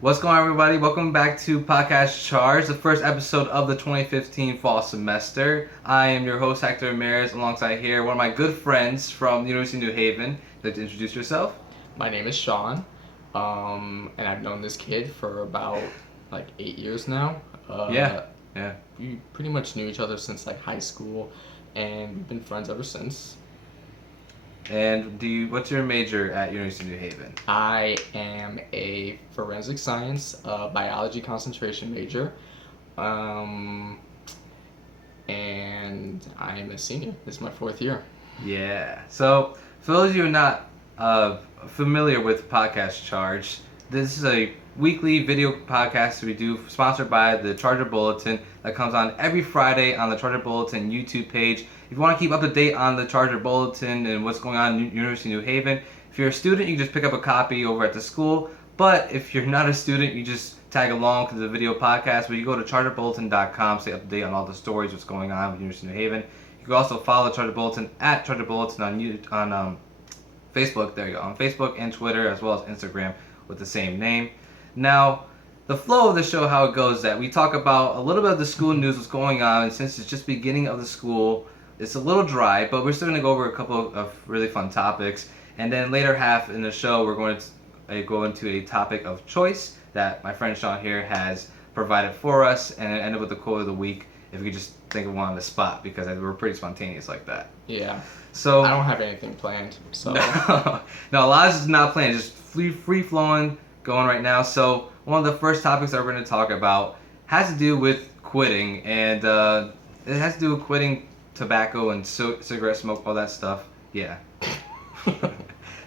What's going on, everybody? Welcome back to Podcast Charge, the first episode of the 2015 fall semester. I am your host, Hector Ramirez, alongside here one of my good friends from the University of New Haven. Would you like to introduce yourself? My name is Sean, and I've known this kid for about 8 years now. Yeah, yeah. We pretty much knew each other since high school, and we've been friends ever since. And what's your major at University of New Haven? I am a forensic science biology concentration major, um, and I am a senior. This is my fourth year. Yeah. So, for those of you who are not familiar with Podcast Charge, this is a weekly video podcast we do sponsored by the Charger Bulletin that comes on every Friday on the Charger Bulletin YouTube page. If you want to keep up to date on the Charger Bulletin and what's going on in University of New Haven, if you're a student, you can just pick up a copy over at the school. But if you're not a student, you just tag along to the video podcast where you go to chargerbulletin.com, stay up to date on all the stories, what's going on with University of New Haven. You can also follow Charger Bulletin at Charger Bulletin on Facebook. There you go, on Facebook and Twitter as well as Instagram with the same name. Now, the flow of the show, how it goes, is that we talk about a little bit of the school news, what's going on, and since it's just beginning of the school, it's a little dry, but we're still going to go over a couple of really fun topics. And then later half in the show, we're going to go into a topic of choice that my friend Sean here has provided for us, and then end up with the quote of the week if we could just think of one on the spot, because we're pretty spontaneous like that. Yeah. So I don't have anything planned, so... No, a lot of this is not planned, just free-flowing, going right now. So one of the first topics that we're going to talk about has to do with quitting, and it has to do with quitting tobacco and cigarette smoke, all that stuff. Yeah.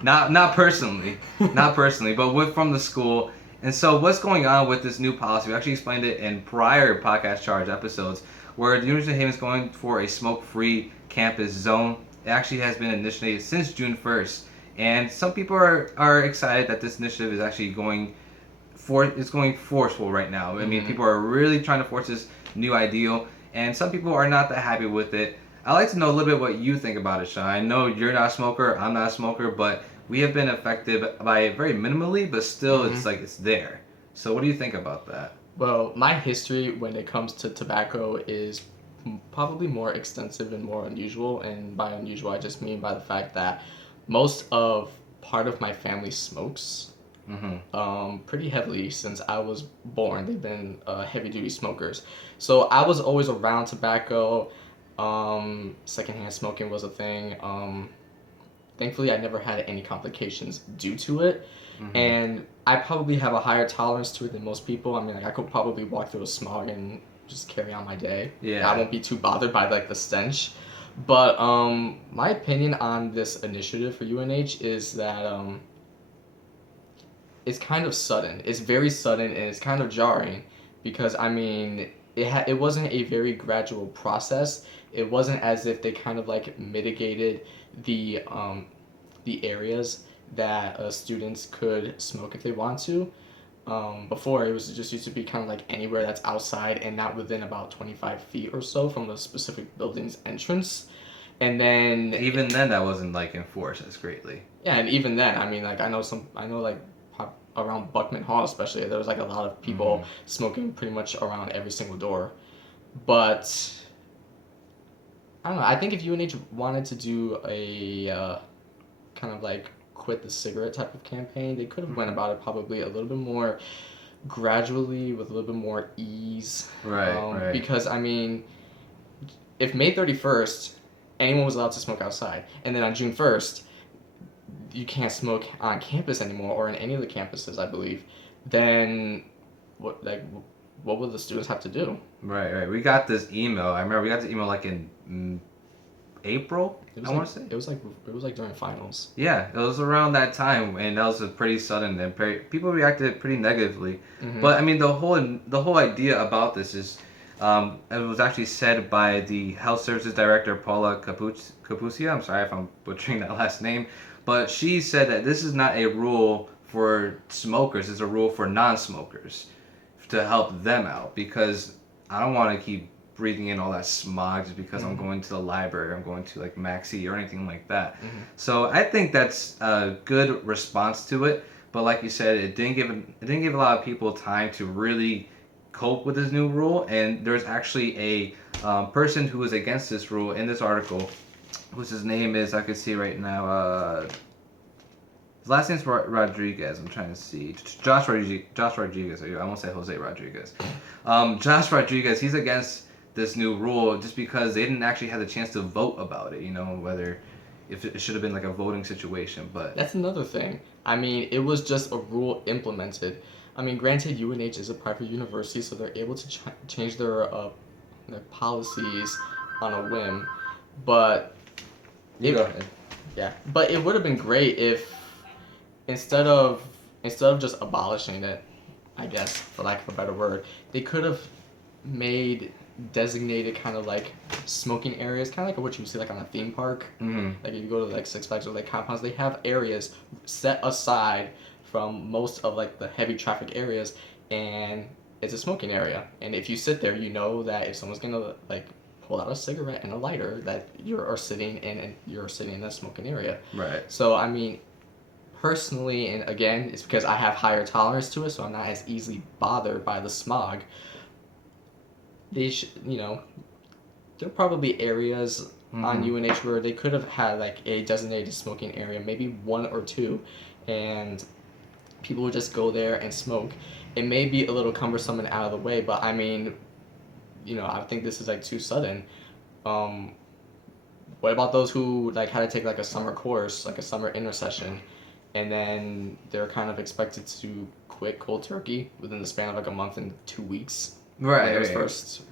not personally, but from the school. And so what's going on with this new policy? We actually explained it in prior Podcast Charge episodes, where the University of Haven is going for a smoke-free campus zone. It actually has been initiated since June 1st. And some people are excited that this initiative is actually going forceful right now. I mean, people are really trying to force this new ideal, and some people are not that happy with it. I'd like to know a little bit what you think about it, Sean. I know you're not a smoker, I'm not a smoker, but we have been affected by it very minimally, but still it's there. So what do you think about that? Well, my history when it comes to tobacco is probably more extensive and more unusual, and by unusual I just mean by the fact that most of part of my family smokes pretty heavily since I was born. They've been heavy duty smokers, so I was always around tobacco. Secondhand smoking was a thing. Thankfully I never had any complications due to it, and I probably have a higher tolerance to it than most people. I mean, I could probably walk through a smog and just carry on my day. Yeah. I won't be too bothered by the stench. But my opinion on this initiative for UNH is that it's kind of sudden. It's very sudden, and it's kind of jarring, because I mean it wasn't a very gradual process. It wasn't as if they kind of mitigated the areas that students could smoke if they want to. Before, it was just used to be kind of anywhere that's outside and not within about 25 feet or so from the specific building's entrance. And then Even then, that wasn't enforced as greatly. yeah, and even then, I mean, I know around Buckman Hall especially, there was a lot of people smoking pretty much around every single door. But I don't know. I think if UNH wanted to do a kind of quit the cigarette type of campaign, they could have went about it probably a little bit more gradually, with a little bit more ease. Right. Because I mean, if May 31st anyone was allowed to smoke outside, and then on June 1st you can't smoke on campus anymore, or in any of the campuses, I believe, then what would the students have to do? Right. We got this email. I remember we got the email in April. I want to say it was during finals. Yeah, it was around that time, and that was a pretty sudden, and people reacted pretty negatively. But I mean, the whole idea about this is, it was actually said by the Health Services Director Paula Capucia. I'm sorry if I'm butchering that last name, but she said that this is not a rule for smokers; it's a rule for non-smokers to help them out, because I don't want to keep breathing in all that smog just because I'm going to the library, I'm going to Maxi or anything like that. So I think that's a good response to it. But like you said, it didn't give a lot of people time to really cope with this new rule. And there's actually a person who was against this rule in this article, whose his name is, I can see right now. His last name's Rodriguez. I'm trying to see. Josh Rodriguez. I won't say Jose Rodriguez. Josh Rodriguez. He's against this new rule just because they didn't actually have the chance to vote about it. Whether if it should have been like a voting situation. But That's another thing. I mean, it was just a rule implemented. I mean, granted, UNH is a private university, so they're able to change their policies on a whim. But you go ahead. yeah, but it would have been great if instead of just abolishing it, I guess for lack of a better word, they could have made designated kind of like smoking areas, kind of like what you see like on a theme park. Mm-hmm. Like if you go to like Six Flags or like compounds, they have areas set aside from most of like the heavy traffic areas, and it's a smoking area. And if you sit there, you know that if someone's gonna like pull out a cigarette and a lighter, that you're sitting in a smoking area. Right. So I mean, personally, and again, it's because I have higher tolerance to it, so I'm not as easily bothered by the smog. They should, there are probably areas on UNH where they could have had like a designated smoking area, maybe one or two, and people would just go there and smoke. It may be a little cumbersome and out of the way, but I mean, I think this is like too sudden. What about those who like had to take like a summer course, like a summer intersession, and then they're kind of expected to quit cold turkey within the span of like a month and 2 weeks? Right. When it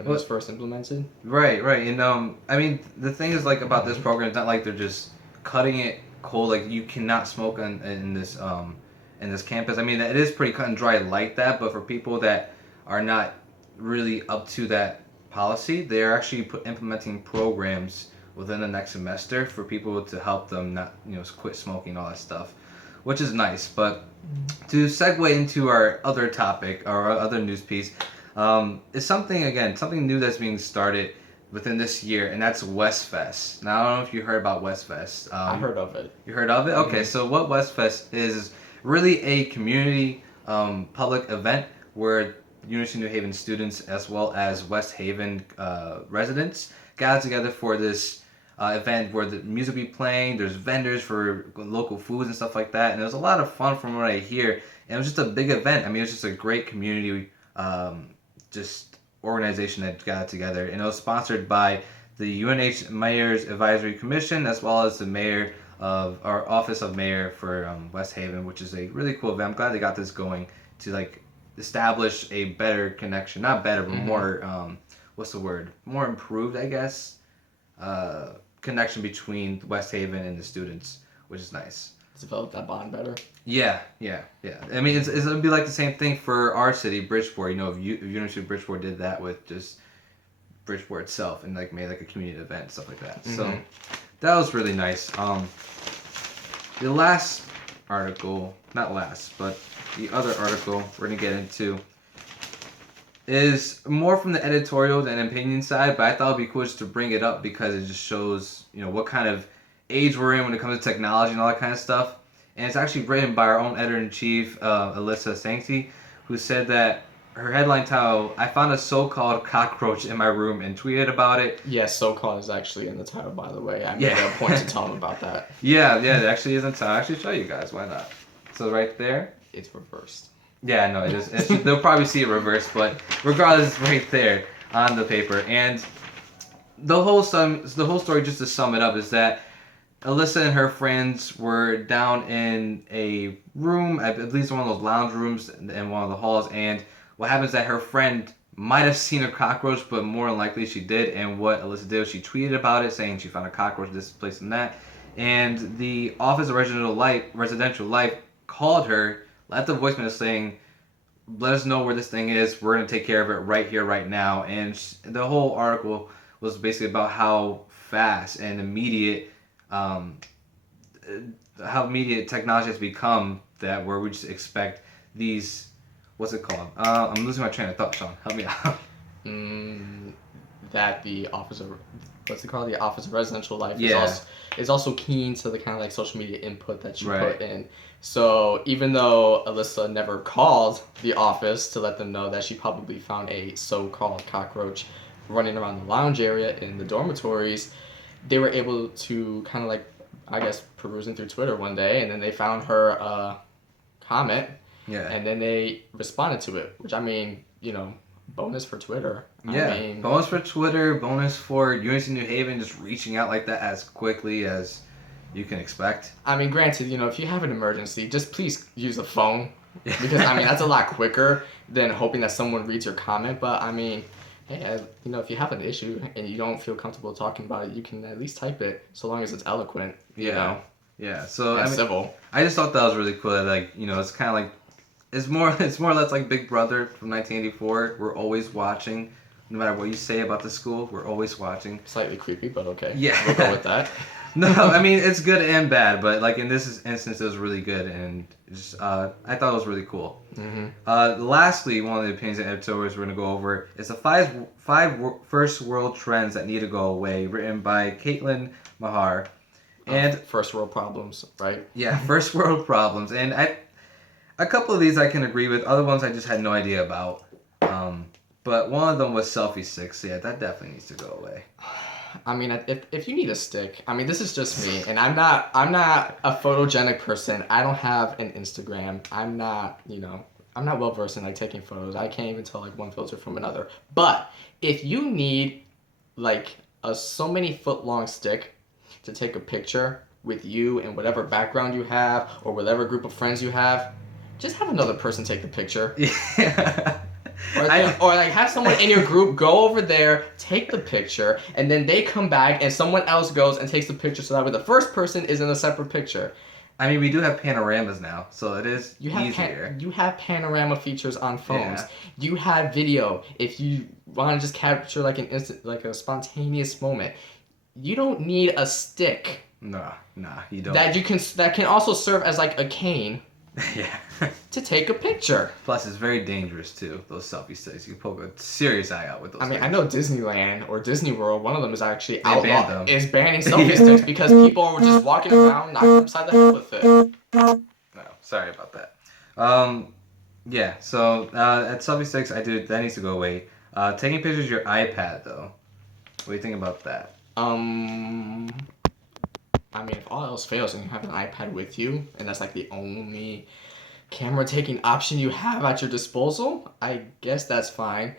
was first implemented. Right. And I mean, the thing is like about this program, it's not like they're just cutting it cold. Like you cannot smoke in this campus. I mean, it is pretty cut and dry like that. But for people that are not really up to that policy, they are actually implementing programs within the next semester for people to help them not quit smoking, all that stuff, which is nice. But to segue into our other topic, our other news piece. It's something new that's being started within this year, and that's Westfest. Now, I don't know if you heard about Westfest. I heard of it. You heard of it? Okay, so what Westfest is really a community public event where University of New Haven students as well as West Haven residents gather together for this event where the music will be playing. There's vendors for local foods and stuff like that, and it was a lot of fun from what I hear. And it was just a big event. I mean, it was just a great community just organization that got together, and it was sponsored by the UNH Mayor's Advisory Commission as well as the mayor of our Office of Mayor for West Haven, which is a really cool event. I'm glad they got this going to like establish a better connection, not better, but more what's the word? More improved, I guess, connection between West Haven and the students, which is nice. Develop that bond better. Yeah. I mean, it'd be like the same thing for our city, Bridgeport. If University of Bridgeport did that with just Bridgeport itself and like made like a community event and stuff like that. So that was really nice. The last article, not last, but the other article we're gonna get into is more from the editorial than opinion side, but I thought it'd be cool just to bring it up because it just shows what kind of age we're in when it comes to technology and all that kind of stuff. And it's actually written by our own editor-in-chief, Alyssa Sankey, who said that her headline title, "I found a so-called cockroach in my room," and tweeted about it. Yeah, so-called is actually in the title, by the way. I made a point to tell them about that. Yeah, it actually is in the title. I'll actually show you guys. Why not? So right there. It's reversed. Yeah, no, it is. They'll probably see it reversed, but regardless, it's right there on the paper. And the whole story, just to sum it up, is that Alyssa and her friends were down in a room, at least one of those lounge rooms in one of the halls, and what happens is that her friend might have seen a cockroach, but more than likely she did, and what Alyssa did was she tweeted about it, saying she found a cockroach this place and that, and the Office of Residential Life called her, left a voicemail saying, "Let us know where this thing is, we're going to take care of it right here, right now," and the whole article was basically about how fast and immediate technology has become, that where we just expect these, what's it called? I'm losing my train of thought, Sean. Help me out. that the Office of the Office of Residential Life Yeah. is also keen to the kind of like social media input that you Right. put in. So even though Alyssa never called the office to let them know that she probably found a so-called cockroach running around the lounge area in the dormitories, they were able to kind of like, I guess, perusing through Twitter one day, and then they found her comment, Yeah. and then they responded to it, which, I mean, bonus for Twitter. Yeah. I mean, bonus for Twitter, bonus for University of New Haven just reaching out like that as quickly as you can expect. I mean, granted, if you have an emergency, just please use the phone, because, I mean, that's a lot quicker than hoping that someone reads your comment. But, I mean, hey, if you have an issue and you don't feel comfortable talking about it, you can at least type it, so long as it's eloquent, Yeah. So and civil. I just thought that was really cool. That, like, it's kind of like it's more or less like Big Brother from 1984. We're always watching, no matter what you say about the school. We're always watching. Slightly creepy, but okay. Yeah. We'll go with that. No, I mean it's good and bad, but like in this instance, it was really good, and just I thought it was really cool. Mm-hmm. Lastly, one of the opinions and editorials we're gonna go over is the five first world trends that need to go away, written by Caitlin Mahar, and first world problems, right? yeah, first world problems, and a couple of these I can agree with. Other ones I just had no idea about. But one of them was selfie sticks. Yeah, that definitely needs to go away. I mean, if you need a stick, I mean, this is just me, and I'm not a photogenic person. I don't have an Instagram. I'm not well versed in like taking photos. I can't even tell like one filter from another. But if you need like a so many foot long stick to take a picture with you and whatever background you have or whatever group of friends you have, just have another person take the picture. Yeah. Or like have someone in your group go over there, take the picture, and then they come back and someone else goes and takes the picture, so that way the first person is in a separate picture. I mean, we do have panoramas now, so it is easier. You have panorama features on phones. Yeah. You have video. If you want to just capture like an instant, like a spontaneous moment, you don't need a stick. Nah, you don't. That can also serve as like a cane. Yeah. To take a picture. Plus, it's very dangerous too. Those selfie sticks, you can poke a serious eye out with those. I mean, things. I know Disneyland or Disney World. One of them is actually is banning selfie sticks because people are just walking around knocking upside the head with it. No, sorry about that. Yeah. So at selfie sticks, that needs to go away. Taking pictures with your iPad though. What do you think about that? I mean, if all else fails and you have an iPad with you, and that's like the only camera taking option you have at your disposal, I guess that's fine.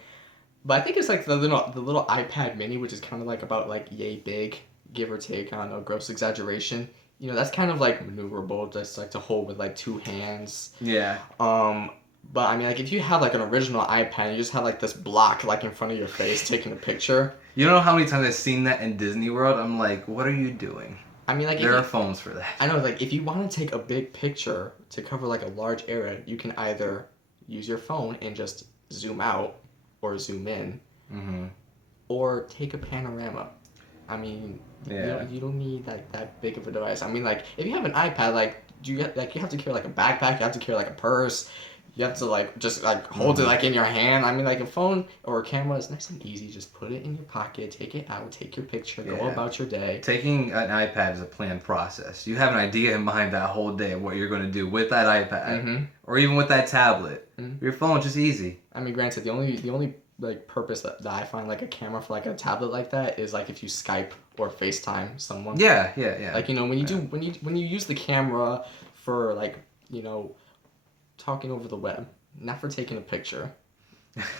But I think it's like the little iPad mini, which is kind of like about like yay big, give or take, on a gross exaggeration. That's kind of like maneuverable, just like to hold with like two hands. Yeah. But I mean, like if you have like an original iPad, you just have like this block like in front of your face taking a picture. You don't know how many times I've seen that in Disney World. I'm like, what are you doing? I mean, like there are phones for that. I know, like if you want to take a big picture to cover like a large area, you can either use your phone and just zoom out or zoom in, or take a panorama. I mean, you don't need like that big of a device. I mean, like if you have an iPad, like you have to carry like a backpack, you have to carry like a purse. You have to like just like hold it like in your hand. I mean, like a phone or a camera is nice and easy. Just put it in your pocket, take it out, take your picture, go about your day. Taking an iPad is a planned process. You have an idea in mind that whole day of what you're going to do with that iPad, or even with that tablet. Your phone, just easy. I mean, granted, the only like purpose that I find like a camera for like a tablet like that is like if you Skype or FaceTime someone. Yeah. Like when you use the camera for like talking over the web, not for taking a picture.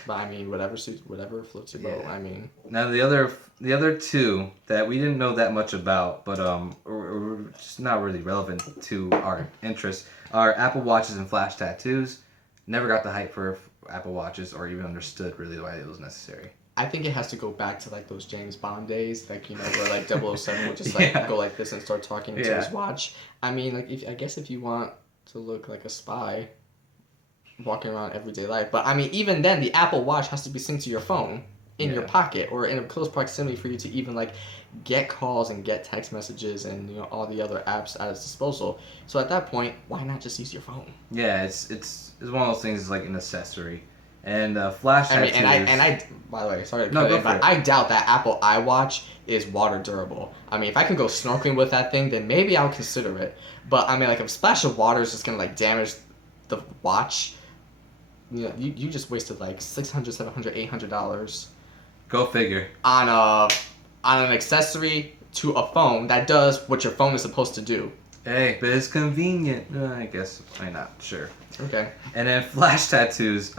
But I mean, whatever floats your boat. I mean. Now the other two that we didn't know that much about, but are just not really relevant to our interests, are Apple Watches and flash tattoos. Never got the hype for Apple Watches or even understood really why it was necessary. I think it has to go back to like those James Bond days, like where like 007 would just like go like this and start talking into his watch. I mean, like if you want to look like a spy walking around everyday life. But I mean, even then, the Apple Watch has to be synced to your phone in your pocket or in a close proximity for you to even like get calls and get text messages and all the other apps at its disposal. So at that point, why not just use your phone? Yeah, it's one of those things like an accessory, And flash I mean, tattoos. and I. By the way, sorry to No, cut go in, for but it. I doubt that Apple iWatch is water durable. I mean, if I can go snorkeling with that thing, then maybe I'll consider it. But I mean, like if a splash of water is just gonna like damage the watch, you just wasted like $600, $700, $800 Go figure. on a on an accessory to a phone that does what your phone is supposed to do. Hey, but it's convenient. I guess. Why not? Sure. Okay. And then flash tattoos.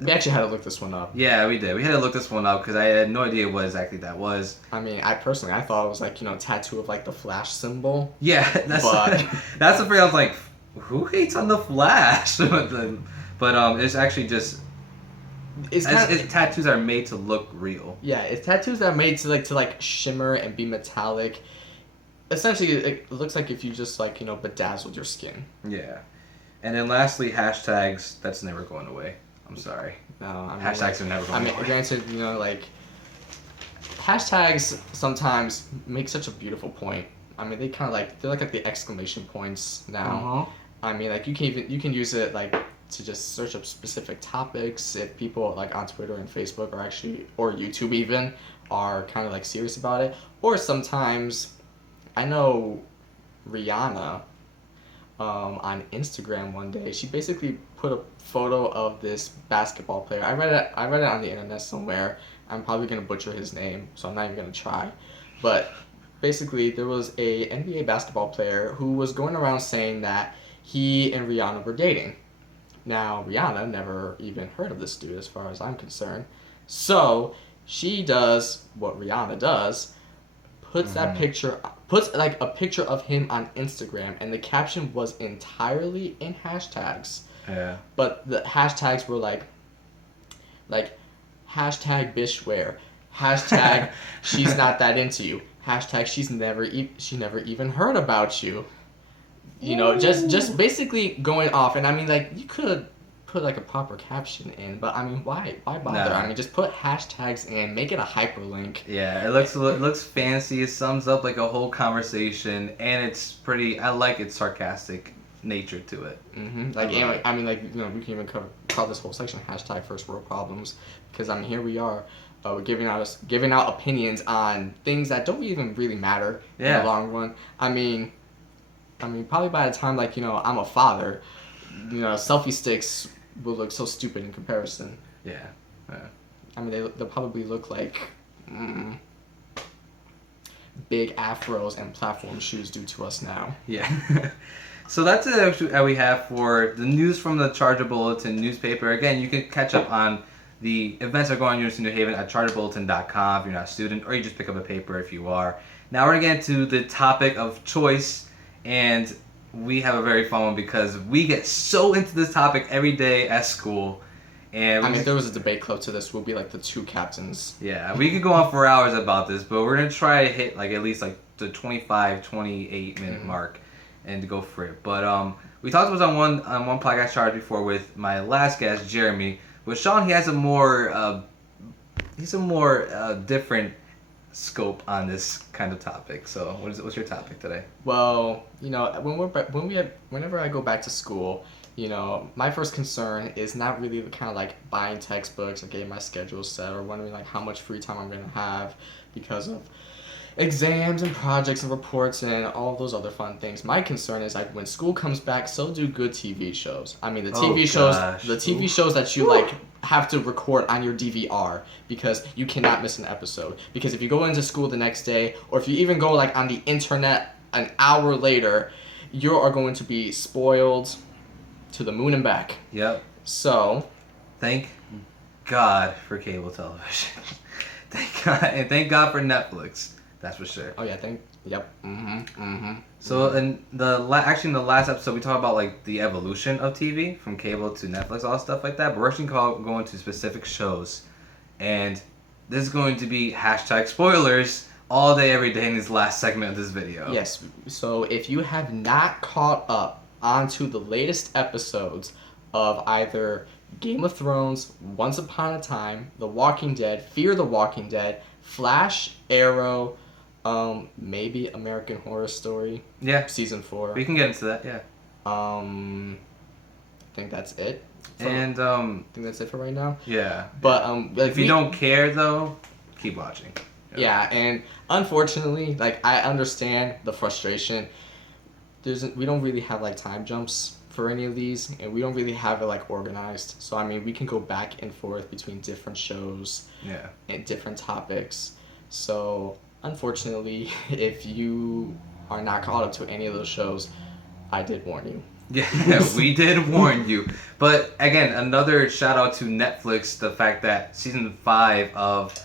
We actually had to look this one up. Yeah, we did. We had to look this one up because I had no idea what exactly that was. I mean, I thought it was like, tattoo of like the Flash symbol. Yeah, that's But- that's the phrase I was like, who hates on the Flash? but it's actually just tattoos are made to look real. Yeah, it's tattoos that are made to like shimmer and be metallic. Essentially, it looks like if you just like, bedazzled your skin. Yeah, and then lastly, hashtags. That's never going away. I'm sorry. No, I mean, Hashtags are never going away. granted, like hashtags sometimes make such a beautiful point. I mean, they kind of they're like the exclamation points now. I mean, like you can use it like to just search up specific topics if people like on Twitter and Facebook are actually, or YouTube even, are kind of like serious about it. Or sometimes, I know Rihanna on Instagram one day, she basically put a photo of this basketball player. I read it on the internet somewhere. I'm probably gonna butcher his name, so I'm not even gonna try. But basically, there was a NBA basketball player who was going around saying that he and Rihanna were dating. Now, Rihanna never even heard of this dude as far as I'm concerned. So, she does what Rihanna does, puts like a picture of him on Instagram, and the caption was entirely in hashtags. Yeah. But the hashtags were like hashtag bishware, hashtag she's not that into you, hashtag she never even heard about you. Just basically going off. And I mean, like, you could put like a proper caption in, but I mean, why bother? Nah. I mean, just put hashtags in, make it a hyperlink. Yeah, it looks fancy. It sums up like a whole conversation, and it's pretty. I like its sarcastic nature to it. Like, and, I mean, like, we can even call this whole section hashtag first world problems, because I mean, here we are, giving out opinions on things that don't even really matter in the long run. I mean, probably by the time like I'm a father, selfie sticks will look so stupid in comparison. Yeah. I mean, they'll probably look like big afros and platform shoes do to us now. Yeah. So that's it that we have for the news from the Charger Bulletin newspaper. Again, you can catch up on the events that are going on in University of New Haven at chargerbulletin.com if you're not a student, or you just pick up a paper if you are. Now we're going to get into the topic of choice, and we have a very fun one because we get so into this topic every day at school. And I mean, if there was a debate club to this, we'll be like the two captains. Yeah, we could go on for hours about this, but we're going to try to hit like at least like the 25, 28 minute mark and to go for it. But we talked about this on one podcast charge before with my last guest, Jeremy. With Sean, he has a more different scope on this kind of topic. So what's your topic today? Well, whenever I go back to school, my first concern is not really the kind of like buying textbooks or getting my schedule set or wondering like how much free time I'm gonna have because of exams and projects and reports and all those other fun things. My concern is like when school comes back, so do good TV shows. I mean, the TV shows that you like have to record on your DVR because you cannot miss an episode. Because if you go into school the next day, or if you even go like on the internet an hour later, you are going to be spoiled to the moon and back. Yep. So, thank God for cable television. Thank God, and thank God for Netflix. That's for sure. Oh yeah, yep. So in the last episode, we talked about like the evolution of TV from cable to Netflix, all stuff like that. But we're actually going to specific shows, and this is going to be hashtag spoilers all day, every day in this last segment of this video. Yes. So if you have not caught up onto the latest episodes of either Game of Thrones, Once Upon a Time, The Walking Dead, Fear the Walking Dead, Flash, Arrow, maybe American Horror Story. Yeah. Season 4. We can get into that. Yeah. I think that's it. And I think that's it for right now. yeah. But like if you don't care though, keep watching. Yeah, and unfortunately, like I understand the frustration. We don't really have like time jumps for any of these, and we don't really have it like organized. So I mean, we can go back and forth between different shows. Yeah. And different topics. So unfortunately, if you are not caught up to any of those shows, I did warn you. Yeah, we did warn you. But again, another shout out to Netflix, the fact that season 5 of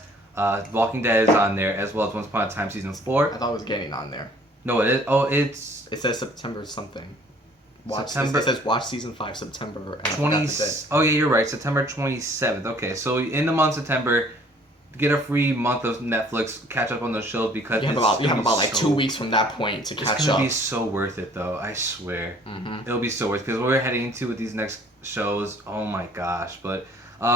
Walking Dead is on there, as well as Once Upon a Time season 4. I thought it was getting on there. No, it is. Oh, it says September something. September. It says watch season 5 September. And 20. Oh yeah, you're right. September 27th. Okay, so in the month of September, get a free month of Netflix, catch up on those shows because you have about like 2 weeks from that point to catch up. It's gonna be so worth it though. I swear, it'll be so worth it because what we're heading into with these next shows. Oh my gosh! But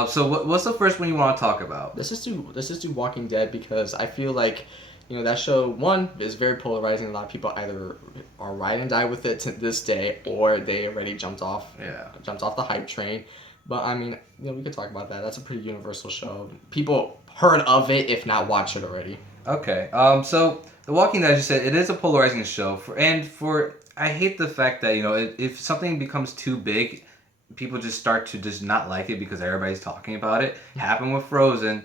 so what's the first one you want to talk about? Let's just do Walking Dead because I feel like, that show, one, is very polarizing. A lot of people either are ride and die with it to this day, or they already jumped off the hype train. But I mean, we could talk about that. That's a pretty universal show. People heard of it, if not watched it already. Okay. So The Walking Dead, as you said, it is a polarizing show. I hate the fact that if something becomes too big, people just start to just not like it because everybody's talking about it. Happened with Frozen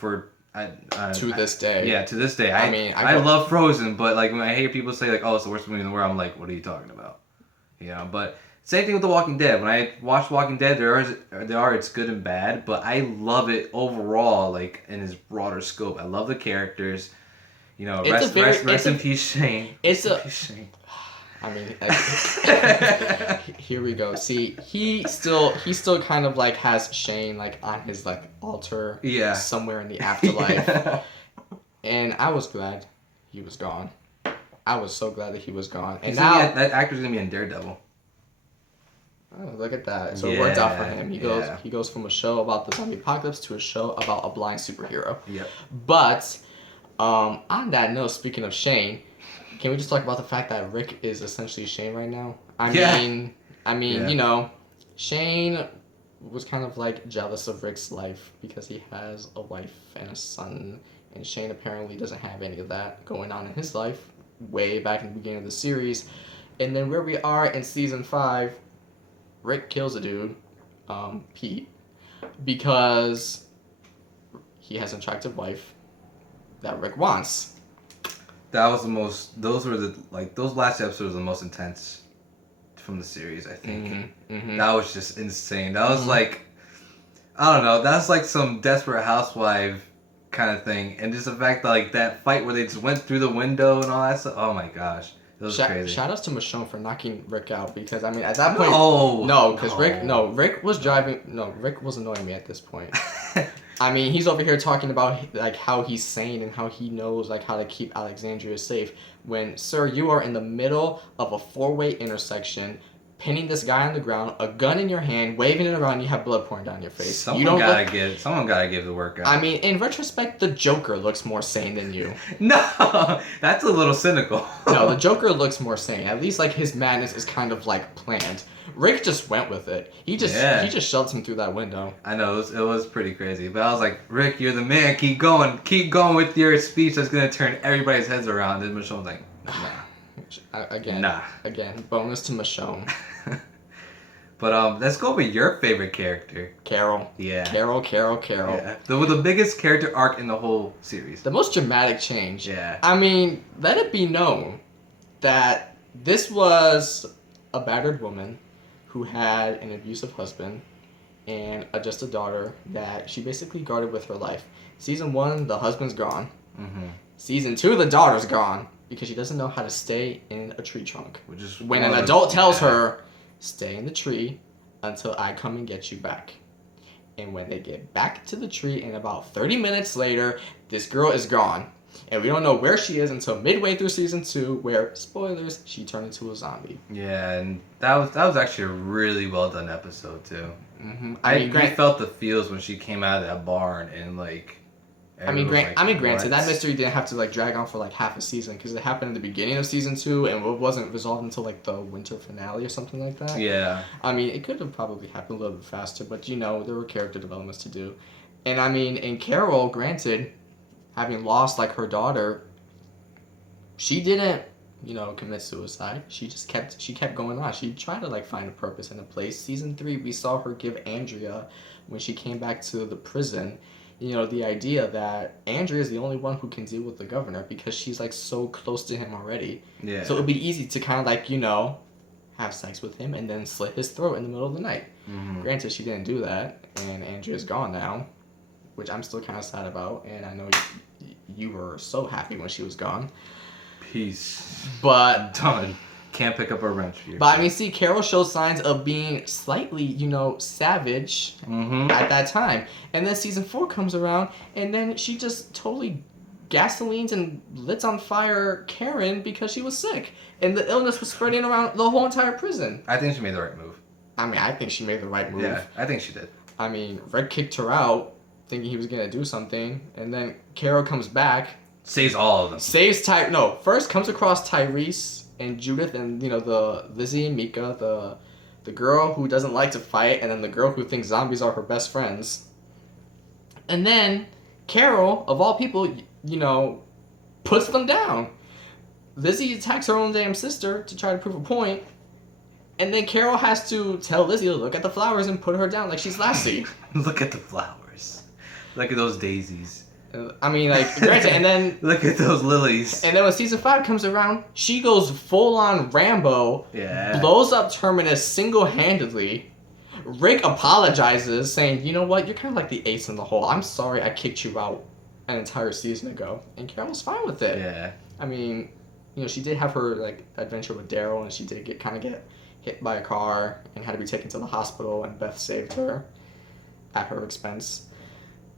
to this day. Yeah, to this day. I love Frozen, but like when I hear people say like, "Oh, it's the worst movie in the world," I'm like, "What are you talking about?" But same thing with The Walking Dead. When I watch Walking Dead, there are its good and bad, but I love it overall, like in its broader scope. I love the characters. Rest in peace, Shane. Shane. I mean, here we go. See, he still kind of like has Shane like on his like altar, somewhere in the afterlife. Yeah. And I was glad he was gone. I was so glad that he was gone. And now that actor's gonna be in Daredevil. Oh, look at that! So it worked out for him. He goes from a show about the zombie apocalypse to a show about a blind superhero. Yep. But on that note, speaking of Shane. Can we just talk about the fact that Rick is essentially Shane right now? I mean, Shane was kind of like jealous of Rick's life because he has a wife and a son, and Shane apparently doesn't have any of that going on in his life way back in the beginning of the series. And then where we are in season 5, Rick kills a dude, Pete, because he has an attractive wife that Rick wants. That was those last episodes were the most intense from the series, I think. Mm-hmm. That was just insane. That was like, I don't know, that's like some Desperate Housewife kind of thing. And just the fact that like that fight where they just went through the window and all that stuff, oh my gosh. It was crazy. Shout outs to Michonne for knocking Rick out because I mean at that point Rick was annoying me at this point. I mean, he's over here talking about like how he's sane and how he knows like how to keep Alexandria safe. When, sir, you are in the middle of a 4-way intersection, pinning this guy on the ground, a gun in your hand, waving it around, you have blood pouring down your face. Someone gotta give the workout. I mean, in retrospect, the Joker looks more sane than you. No, that's a little cynical. No, the Joker looks more sane. At least like his madness is kind of like planned. Rick just went with it. He just shoved him through that window. I know, it was pretty crazy. But I was like, Rick, you're the man. Keep going with your speech that's going to turn everybody's heads around. And Michonne's like, nah. Again, bonus to Michonne. But let's go with your favorite character. Carol. Yeah. Carol. Yeah. The biggest character arc in the whole series. The most dramatic change. Yeah. I mean, let it be known that this was a battered woman who had an abusive husband and just a daughter that she basically guarded with her life. Season 1, the husband's gone. Mm-hmm. Season 2, the daughter's gone because she doesn't know how to stay in a tree trunk. Which is when an adult tells her, stay in the tree until I come and get you back. And when they get back to the tree and about 30 minutes later, this girl is gone. And we don't know where she is until midway through season 2, where, spoilers, she turned into a zombie. Yeah, and that was actually a really well done episode too. Mm-hmm. I felt the feels when she came out of that barn and like Granted, that what? mystery didn't have to like drag on for like half a season because it happened in the beginning of season 2 and it wasn't resolved until like the winter finale or something like that. Yeah. I mean, it could have probably happened a little bit faster, but you know, there were character developments to do. And I mean, in Carol, granted, having lost like her daughter, she didn't, you know, commit suicide. She kept going on. She tried to like find a purpose and a place. Season 3, we saw her give Andrea, when she came back to the prison, you know, the idea that Andrea is the only one who can deal with the governor because she's like so close to him already. Yeah. So it would be easy to kind of like, you know, have sex with him and then slit his throat in the middle of the night. Mm-hmm. Granted, she didn't do that, and Andrea's gone now, which I'm still kind of sad about, and I know you were so happy when she was gone. Peace. But Done. Can't pick up a wrench for you. But I mean, see, Carol shows signs of being slightly, you know, savage at that time. And then season 4 comes around, and then she just totally gasolines and lit on fire Karen because she was sick. And the illness was spreading around the whole entire prison. I think she made the right move. I mean, I think she made the right move. Yeah, I think she did. I mean, Rick kicked her out thinking he was going to do something. And then Carol comes back. Saves all of them. First comes across Tyrese and Judith and, you know, the Lizzie and Mika, the girl who doesn't like to fight, and then the girl who thinks zombies are her best friends. And then Carol, of all people, you know, puts them down. Lizzie attacks her own damn sister to try to prove a point, and then Carol has to tell Lizzie to look at the flowers and put her down like she's Lassie. Look at the flowers. Look at those daisies. I mean, like, granted, and then... Look at those lilies. And then when season 5 comes around, she goes full-on Rambo, blows up Terminus single-handedly. Rick apologizes, saying, you know what, you're kind of like the ace in the hole. I'm sorry I kicked you out an entire season ago. And Carol's fine with it. Yeah. I mean, you know, she did have her, like, adventure with Daryl, and she did get hit by a car and had to be taken to the hospital, and Beth saved her at her expense.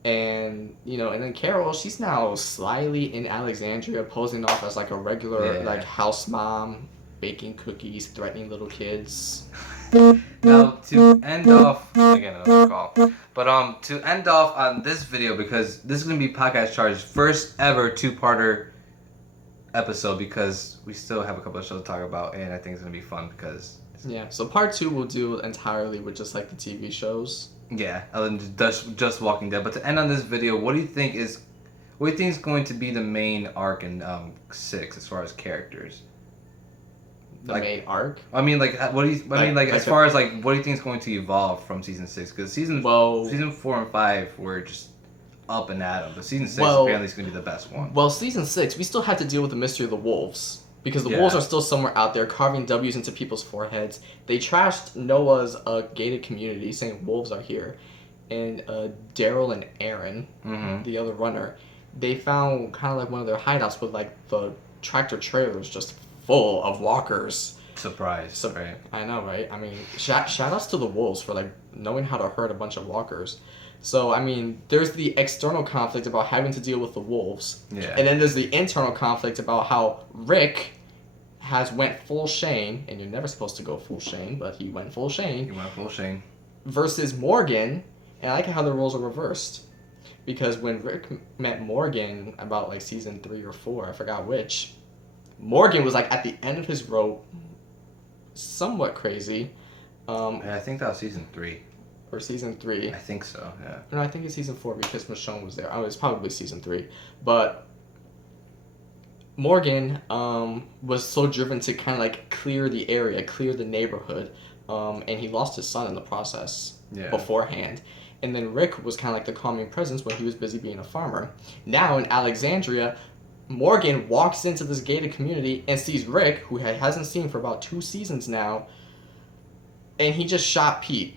And, you know, and then Carol, she's now slyly in Alexandria, posing off as like a regular, like, house mom, baking cookies, threatening little kids. Now, to end off, again, another call. But to end off on this video, because this is going to be Podcast Charge's first ever 2-parter episode, because we still have a couple of shows to talk about, and I think it's going to be fun because... Yeah, so part 2 we'll do entirely with just like the TV shows. Yeah, and just Walking Dead. But to end on this video, what do you think is going to be the main arc in 6 as far as characters? The main arc? I mean, like, what do you? I mean, like, as far as like, what do you think is going to evolve from season 6? Because season 4 and 5 were just up and at them, but season 6 apparently is going to be the best one. Well, season 6, we still have to deal with the mystery of the wolves. Because the wolves are still somewhere out there carving W's into people's foreheads. They trashed Noah's gated community saying wolves are here. And Daryl and Aaron, the other runner, they found kind of like one of their hideouts with like the tractor trailers just full of walkers. Surprise, right? I know, right? I mean, shout outs to the wolves for like knowing how to herd a bunch of walkers. So, I mean, there's the external conflict about having to deal with the wolves. Yeah. And then there's the internal conflict about how Rick went full Shane, and you're never supposed to go full Shane, but he went full Shane. Versus Morgan, and I like how the roles are reversed. Because when Rick met Morgan about like season 3 or 4, I forgot which, Morgan was like at the end of his rope, somewhat crazy. I think that was season 3. Or season 3. I think so, yeah. No, I think it's season 4 because Michonne was there. Oh, it's probably season 3. But Morgan was so driven to kind of like clear the area, clear the neighborhood, and he lost his son in the process beforehand. And then Rick was kind of like the calming presence when he was busy being a farmer. Now in Alexandria, Morgan walks into this gated community and sees Rick, who he hasn't seen for about 2 seasons now, and he just shot Pete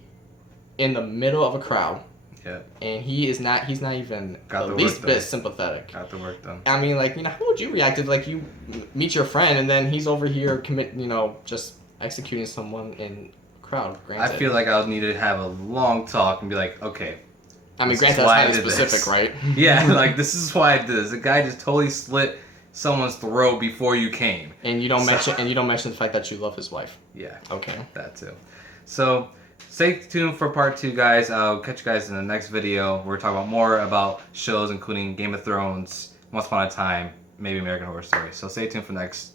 in the middle of a crowd. Yeah. And he's not even the least bit sympathetic. Got the work done. I mean, like, you know, how would you react if, like, you meet your friend and then he's over here just executing someone in a crowd, granted. I feel like I'll need to have a long talk and be like, okay. I mean, granted, that's kind of specific, right? Yeah, like, this is why I did this. The guy just totally slit someone's throat before you came. And you don't mention the fact that you love his wife. Yeah. Okay. That too. So, Stay tuned for part 2, guys. I'll catch you guys in the next video. We're talking about more about shows, including Game of Thrones, Once Upon a Time, maybe American Horror Story. So stay tuned for next